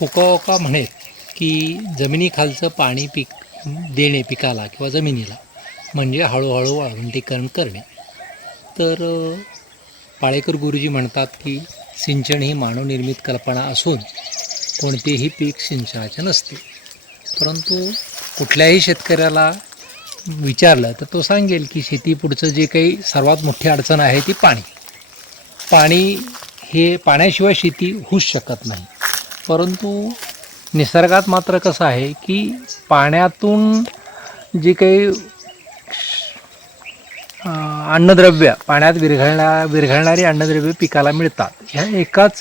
फुकावका म्हणेल की जमिनीखालचं पाणी देणे पिकाला किंवा जमिनीला म्हणजे हळूहळू वाळवंटीकरण करणे. तर पाळेकर गुरुजी म्हणतात की सिंचन ही मानवनिर्मित कल्पना असून कोणतेही पीक सिंचनाचे नसते. परंतु कुठल्याही शेतकऱ्याला विचारलं तर तो सांगेल की शेतीपुढचं जे काही सर्वात मोठी अडचण आहे ती पाणी हे पाण्याशिवाय शेती होऊच शकत नाही. परंतु निसर्गात मात्र कसं आहे की पाण्यातून जे काही अन्नद्रव्य पाण्यात विरघळणारी अन्नद्रव्य पिकाला मिळतात. ह्या एकाच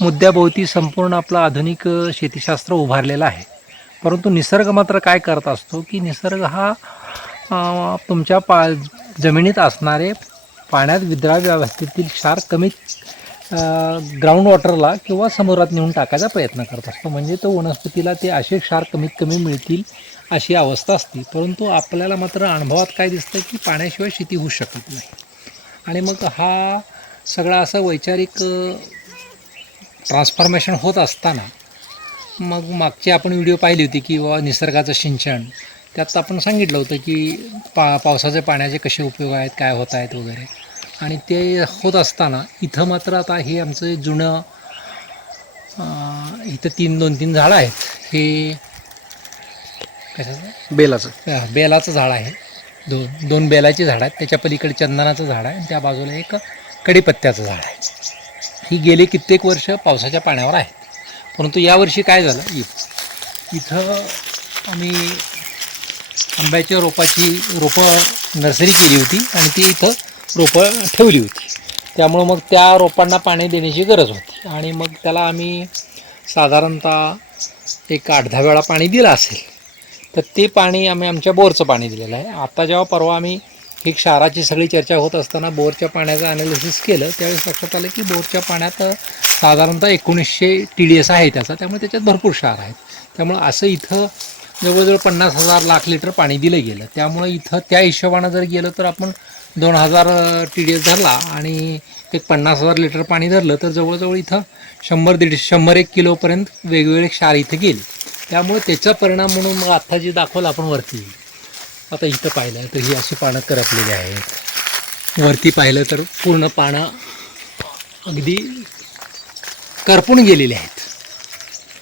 मुद्द्याभोवती संपूर्ण आपलं आधुनिक शेतीशास्त्र उभारलेलं आहे. परंतु निसर्ग मात्र काय करत असतो की निसर्ग हा तुमच्या जमिनीत असणारे पाण्यात विद्राव्य अवस्थेतील क्षार ग्राउंड वॉटरला किंवा समुद्रात नेऊन टाकायचा प्रयत्न करत असतो. म्हणजे तो वनस्पतीला ते असे क्षार कमीत कमी मिळतील अशी अवस्था असते. परंतु आपल्याला मात्र अनुभवात काय दिसतं की पाण्याशिवाय शेती होऊ शकत नाही. आणि मग हा सगळा असं वैचारिक ट्रान्सफॉर्मेशन होत असताना मग मागची आपण व्हिडिओ पाहिली होती की बाबा निसर्गाचं सिंचन, त्यात आपण सांगितलं होतं की पावसाच्या पाण्याचे कसे उपयोग आहेत, काय होत आहेत वगैरे. आणि ते होत असताना इथं मात्र आता हे आमचं जुनं इथं 2-3 झाडं आहेत. हे कशाचं बेलाचं झाड आहे. दोन बेलाची झाडं आहेत. त्याच्या पलीकडे चंदनाचं झाड आहे आणि त्या बाजूला एक कडीपत्त्याचं झाड आहे. ही गेली कित्येक वर्ष पावसाच्या पाण्यावर आहेत. परंतु यावर्षी काय झालं, इथं आम्ही आंब्याच्या रोपं नर्सरी केली होती आणि ती इथं रोपं ठेवली होती. त्यामुळं मग त्या रोपांना पाणी देण्याची गरज होती आणि मग त्याला आम्ही साधारणतः एक 8-10 वेळा पाणी दिलं असेल. तर ते पाणी आम्ही आमच्या बोरचं पाणी दिलेलं आहे. आता जेव्हा परवा आम्ही ही क्षाराची सगळी चर्चा होत असताना बोरच्या पाण्याचं ॲनालिसिस केलं त्यावेळेस लक्षात आलं की बोरच्या पाण्यात साधारणतः 1900 TDS आहे त्याचा. त्यामुळे त्याच्यात भरपूर क्षार आहेत. त्यामुळं असं इथं जवळजवळ 50,000 लाख लिटर पाणी दिलं गेलं. त्यामुळं इथं त्या हिशोबानं जर गेलं तर आपण 2000 TDS धरला आणि एक 50,000 लिटर पाणी धरलं तर जवळजवळ इथं 100-150 किलोपर्यंत वेगवेगळे क्षार इथं गेले. त्यामुळे त्याचा परिणाम म्हणून मग आत्ता जे दाखवलं आपण वरती, आता इथं पाहिलं तर ही अशी पानं करपलेली आहेत. वरती पाहिलं तर पूर्ण पानं अगदी करपून गेलेली आहेत.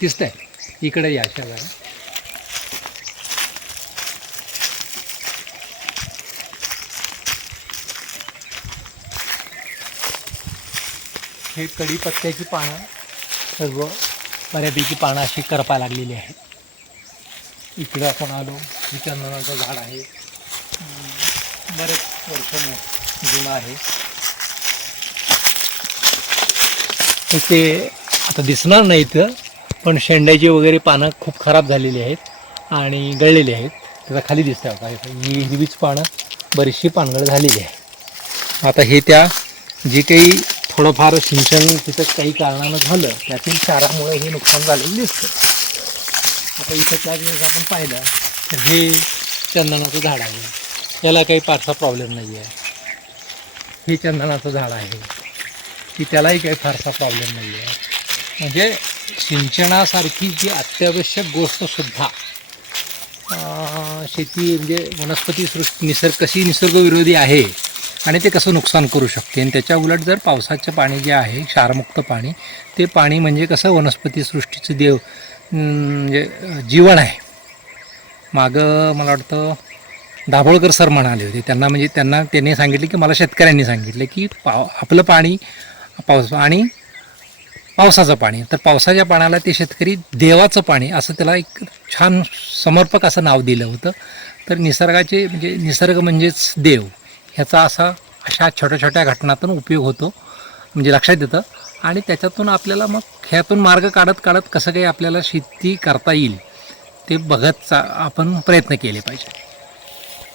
दिसत आहे इकडे या अशा जरा. हे कडीपत्त्याची पानं सर्व बऱ्यापैकी पानं अशी करपायला लागलेली आहेत. इकडे आपण आलो, हे चंदनाचं झाड आहे, बरेच वर्ष जुनं आहे. ते आता दिसणार नाही इथं, पण शेंड्याची वगैरे पानं खूप खराब झालेली आहेत आणि गळलेली आहेत. त्याचा खाली दिसतं का, ही हिरवीच पानं बरीचशी पानगळ झालेली आहे. आता हे त्या जे काही थोडंफार सिंचन तिथं काही कारणानं झालं त्यातील क्षारामुळे हे नुकसान झालेलं दिसतं. आता इथं त्याच वेळेस आपण पाहिलं तर हे चंदनाचं झाड आहे, याला काही फारसा प्रॉब्लेम नाही आहे. हे चंदनाचं झाड आहे की त्यालाही काही फारसा प्रॉब्लेम नाही आहे. म्हणजे सिंचनासारखी जी अत्यावश्यक गोष्टसुद्धा शेती म्हणजे वनस्पती सृष्टी कशी निसर्गविरोधी आहे आणि ते कसं नुकसान करू शकते. आणि त्याच्या उलट जर पावसाचं पाणी जे आहे क्षारमुक्त पाणी, ते पाणी म्हणजे कसं वनस्पती सृष्टीचं म्हणजे जीवन आहे. मागं मला वाटतं दाभोळकर सर म्हणाले होते, त्यांनी सांगितले की मला शेतकऱ्यांनी सांगितले की आपलं पाणी आणि पावसाचं पाणी, तर पावसाच्या पाण्याला ते शेतकरी देवाचं पाणी असं त्याला एक छान समर्पक असं नाव दिलं होतं. तर निसर्गाचे म्हणजे निसर्ग म्हणजेच देव ह्याचा अशा छोट्या छोट्या घटनांतून उपयोग होतो, म्हणजे लक्षात येतं. आणि त्याच्यातून आपल्याला मग ह्यातून मार्ग काढत कसं काही आपल्याला शेती करता येईल ते बघत आपण प्रयत्न केले पाहिजे.